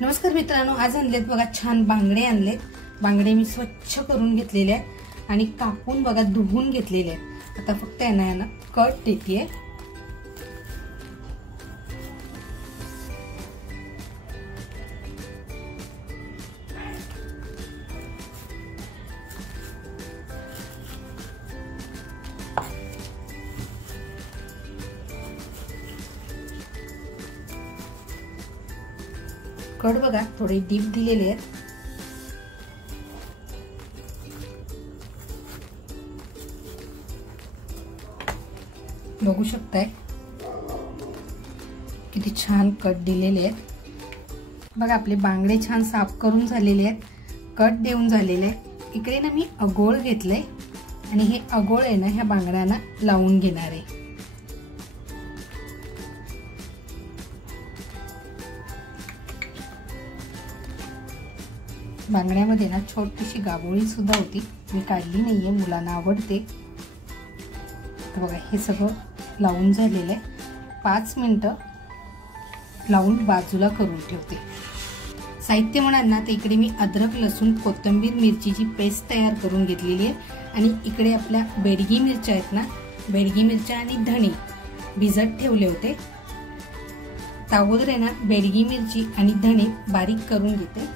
नमस्कार मित्रांनो, आज आणलेत बघा छान बांगडे आणलेत। बांगडे मी स्वच्छ करून घेतलेले आहेत आणि कापून बघा धुवून घेतलेले आहेत। आता फक्त यांना कट देतेय। कट बघा थोडे डीप दिलेले आहेत। बघू शकताय किती छान कट दिलेले आहेत। बघा आपले बांगडे छान साफ करून झालेले आहेत, कट देऊन झालेले आहेत। इकडे ना मी अगोळ घेतलंय आणि हे अगोळ आहे ना ह्या बांगड्यांना लावून घेणार आहे। बांगड्यामध्ये ना छोटीशी गाभोळी सुद्धा होती, मी काढली नाहीये, मुलांना आवडते। बघा हे सगळं लावून झालेलं आहे। 5 मिनिटं लावून बाजूला करून ठेवते। साहित्य म्हणाल ना तर इकडे मी अद्रक लसूण कोथिंबीर मिरचीची पेस्ट तयार करून घेतलेली आहे आणि इकडे आपल्या बेडगी मिरच्या आहेत ना, बेडगी मिरच्या आणि धणे भिजत ठेवले होते। अगोदर आहे ना बेडगी मिरची आणि धणे बारीक करून घेते।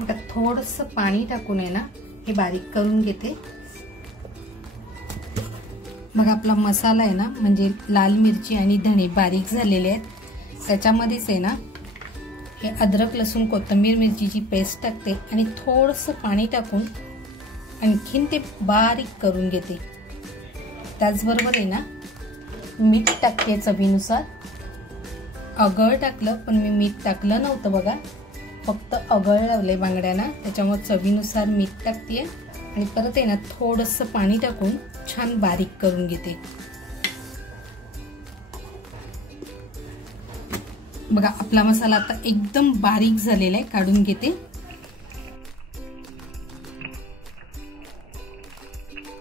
आता थोडंसं पाणी टाकून आहे ना हे बारीक करून घेते। बघा आपला मसाला आहे ना, म्हणजे लाल मिरची आणि धणे बारीक झालेले आहेत। त्याच्यामध्येच आहे ना हे अद्रक लसूण कोथिंबीर मिरचीची पेस्ट टाकते आणि थोडंसं पाणी टाकून आणखीन ते बारीक करून घेते। त्याचबरोबर आहे ना मीठ टाकते चवीनुसार। अगळ टाकलं पण मी मीठ टाकलं नव्हतं बघा, फक्त अगळ लावले बांगड्यांना, त्याच्यामुळे चवीनुसार मीठ टाकते आणि परत आहे ना थोडंसं पाणी टाकून छान बारीक करून घेते। बघा आपला मसाला आता एकदम बारीक झालेला आहे, काढून घेते।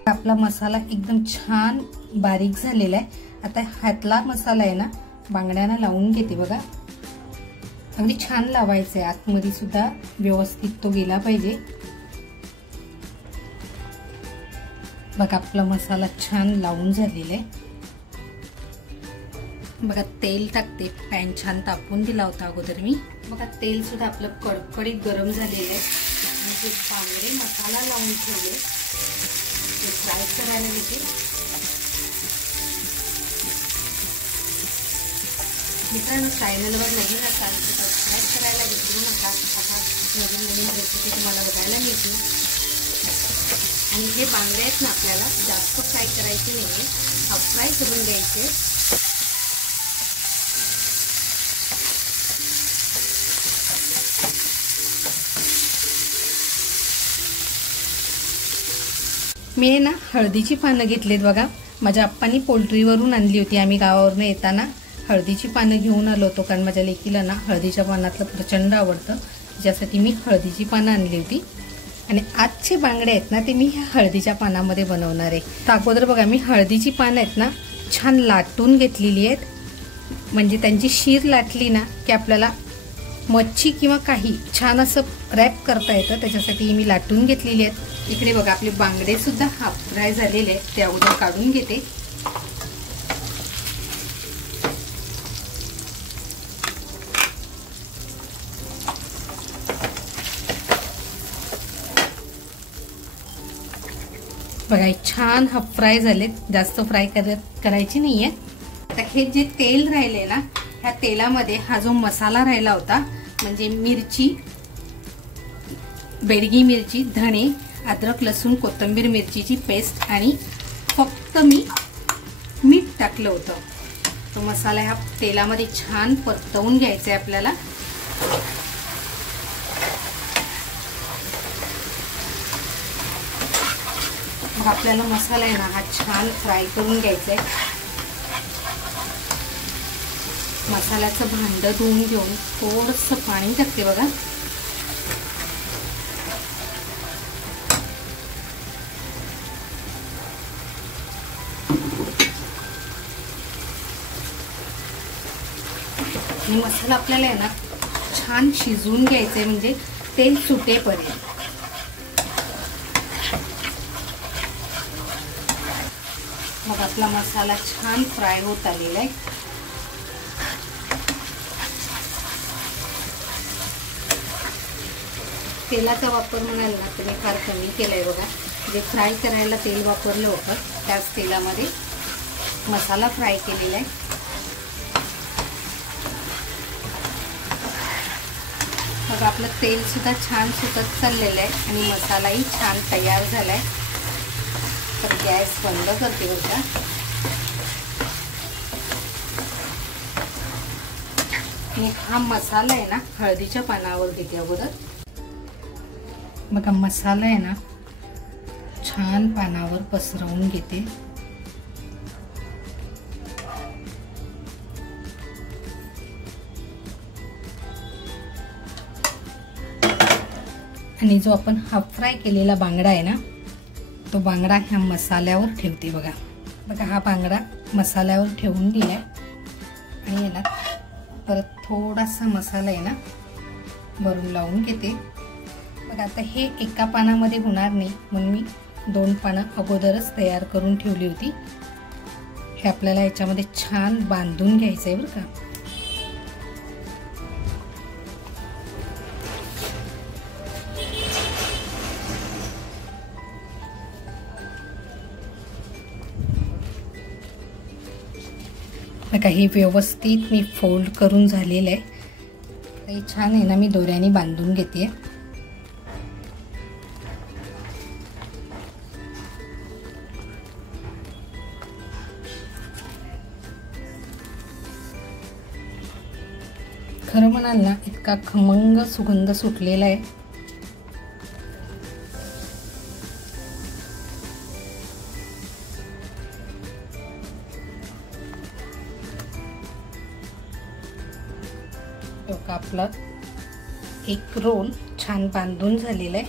आपला मसाला एकदम छान बारीक झालेला आहे। आता ह्यातला मसाला आहे ना बांगड्यांना लावून घेते। बघा अगदी छान लावायचं आहे, आतमध्ये सुद्धा व्यवस्थित तो गेला पाहिजे। बघा आपला मसाला छान लावून झालेला आहे। बघा तेल टाकते, पॅन छान तापून दिला होता अगोदर मी। बघा तेल सुद्धा आपलं कडकडीत गरम झालेलं आहे आणि ते बांगडे मसाला लावून ठेवले ते फ्राय करायला घेते। मित्रांनो चॅनलवर नवीन असाल तर सबस्क्राईब करायला विसरू नका, आता नवीन नवीन रेसिपी तुम्हाला बघायला मिळतील। आणि हे बांगडे आहेत ना आपल्याला जास्त फ्राय करायचे नाहीये, हाफ फ्राय करून द्यायचे। मी ना हळदीची पानं घेतलीत बघा, माझ्या आप्पांनी पोल्ट्रीवरून आणली होती। आम्ही गावावरून येताना हळदीची पानं घेऊन आलो होतो, कारण माझ्या लेकीला ना हळदीच्या पानातलं प्रचंड आवडतं, त्याच्यासाठी मी हळदीची पानं आणली होती। आणि आजचे बांगडे आहेत ना ते मी ह्या हळदीच्या पानामध्ये बनवणार आहे। तर अगोदर बघा मी हळदीची पानं आहेत ना छान लाटून घेतलेली आहेत, म्हणजे त्यांची शीर लाटली ना की आपल्याला मच्छी किंवा काही छान असं रॅप करता येतं, त्याच्यासाठी मी लाटून घेतलेली आहेत। इकडे बघा आपले बांगडे सुद्धा हाफ फ्राय झालेले आहेत, ते अगोदर काढून घेते। बघा छान हाफ फ्राय झालेत, जास्त फ्राय करायची नाहीये। आता हे जे तेल राहिले ना ह्या तेलामध्ये हा जो मसाला राहिला होता, म्हणजे मिरची, बेडगी मिरची, धणे, अद्रक लसूण कोथिंबीर मिरचीची पेस्ट आणि फक्त मी मीठ टाकलं होतं। तो मसाला ह्या तेलामध्ये छान परतवून घ्यायचा आहे आपल्याला। आपल्याला मसाला आहे ना हा छान फ्राय करून घ्यायचा आहे। मसाल्याचं भांड धुवून घेऊन थोडंसं पाणी टाकते बघा। आणि मसाला आपल्याला आहे ना छान शिजवून घ्यायचा आहे, म्हणजे तेल सुटेपर्यंत. मग आपला मसाला छान फ्राय होत आलेला आहे. तेलाचा वापर म्हणाल ना तुम्ही फार कमी केलाय बघा. जे फ्राय करायला तेल वापरलं होतं त्याच तेलामध्ये मसाला फ्राय केलेला आहे. मग आपलं तेल सुद्धा छान सुकत चाललेलं आहे आणि मसालाही छान तयार झालाय. तर गॅस बंद करते बघा. आणि हा मसाला आहे ना हळदीच्या पानावर घेते अगोदर. बघा मसाला आहे ना छान पानावर पसरवून घेते. आणि जो आपण हाफ फ्राय केलेला बांगडा आहे ना तो बांगडा ह्या मसाल्यावर ठेवते बघा. बघा हा बांगडा मसाल्यावर ठेवून दिलाय आणि याला परत थोडासा मसाला आहे ना वरून लावून घेते. बघा आता हे एका पानामध्ये होणार नाही म्हणून मी 2 पानं अगोदरच तयार करून ठेवली होती. हे आपल्याला याच्यामध्ये छान बांधून घ्यायचं आहे बरं का. बघा हे व्यवस्थित मी फोल्ड करून झालेलं आहे. हे छान आहे ना मी दोऱ्याने बांधून घेते. खरं म्हणाल ना इतका खमंग सुगंध सुटलेला आहे. आपला एक रोल छान बांधून झालेला आहे.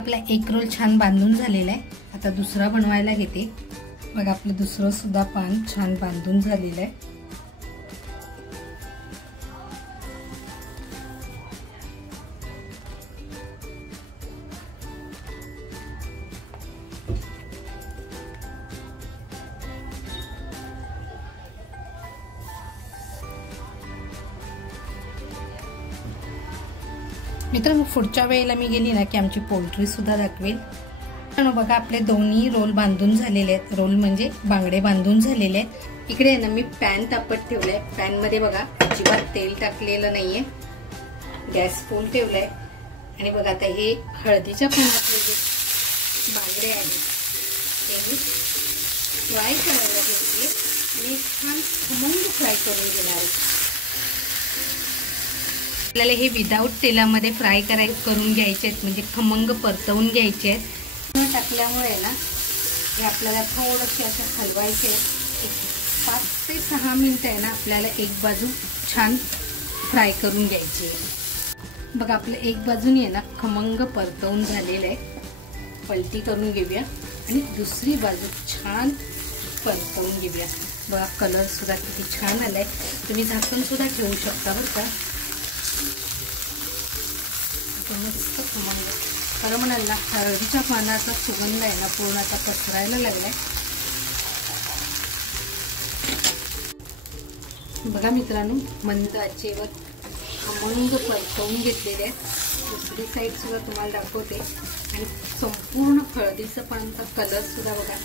आपला एक रोल छान बांधून झालेला आहे. आता दुसरा बनवायला घेते. बघा आपलं दुसरं सुद्धा पान छान बांधून झालेलं आहे. मित्रांनो पुढच्या वेळेला मी गेली ना की आमची पोल्ट्री सुद्धा दाखवेल. बघा आपले दोन्ही रोल बांधून झालेले आहेत. रोल म्हणजे बांगडे बांधून झालेले आहेत. इकडे आहे ना मी पॅन तापत ठेवलाय. पॅन मध्ये बघा अजिबात तेल टाकलेलं नाहीये. गॅस फुल ठेवलाय आणि बघा आता हे हळदीच्या पानातले जे बांगडे आहेत ते मी फ्राय करायला घेतले आणि छान खमंग फ्राय करून घेणार आहे. आपल्याला हे विदाऊट तेलामध्ये फ्राय करून घ्यायचे आहेत, म्हणजे खमंग परतवून घ्यायचे आहेत. टाकल्यामुळे ना हे आपल्याला थोडंसे असे हलवायचे. 5 ते 6 मिनिटं आहे ना आपल्याला एक बाजू छान फ्राय करून घ्यायची. बघा आपलं एक बाजूने आहे ना खमंग परतवून झालेलं आहे. पलटी करून घेऊया आणि दुसरी बाजू छान परतवून घेऊया. बघा कलर सुद्धा किती छान आलाय. तुम्ही झाकण सुद्धा ठेवू शकता बरं का. मस्त खमंग. खरं म्हणाल ना हळदीच्या पानाचा सुगंध आहे ना पूर्ण आता पसरायला लागलाय. बघा मित्रांनो मंद आचेवर खमंग परतवून घेतलेले आहेत. दुसरी साईड सुद्धा तुम्हाला दाखवते. आणि संपूर्ण हळदीचं पानाचा कलर सुद्धा बघा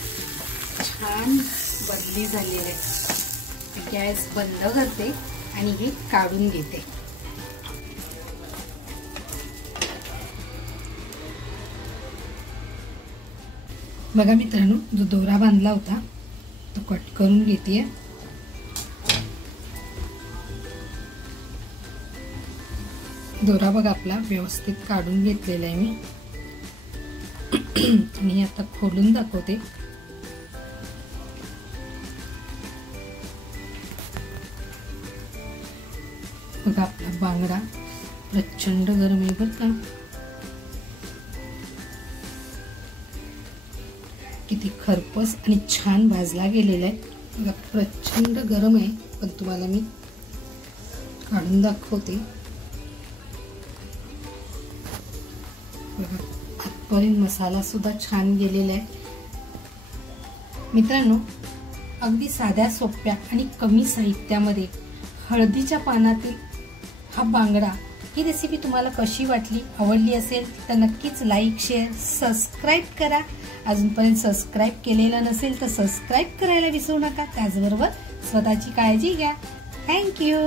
छान बदली झालेला आहे. गॅस बंद करते आणि हे काढून घेते. बघा मित्रांनो जो दोरा बांधला होता तो कट करून घेते. दोरा बघा आपला व्यवस्थित काढून घेतलेला आहे मी. आणि आता खोलून दाखवते. बघा आपला बांगडा प्रचंड गरम आहे बरं का. किती खरपूस आणि छान भाजला गेलेला आहे बघा. प्रचंड गरम आहे पण तुम्हाला मी काढून दाखवते बघा. आतपर्यंत मसाला सुद्धा छान गेलेला आहे. मित्रांनो, अगदी साध्या सोप्या आणि कमी साहित्यामध्ये हळदीच्या पानातील हा बांगडा, ही रेसिपी तुम्हाला कशी वाटली, आवडली असेल तर नक्कीच लाईक, शेअर, सबस्क्राईब करा. अजूनपर्यंत सबस्क्राईब केलेलं नसेल तर सबस्क्राईब करायला विसरू नका. त्याचबरोबर स्वतःची काळजी घ्या. थँक्यू.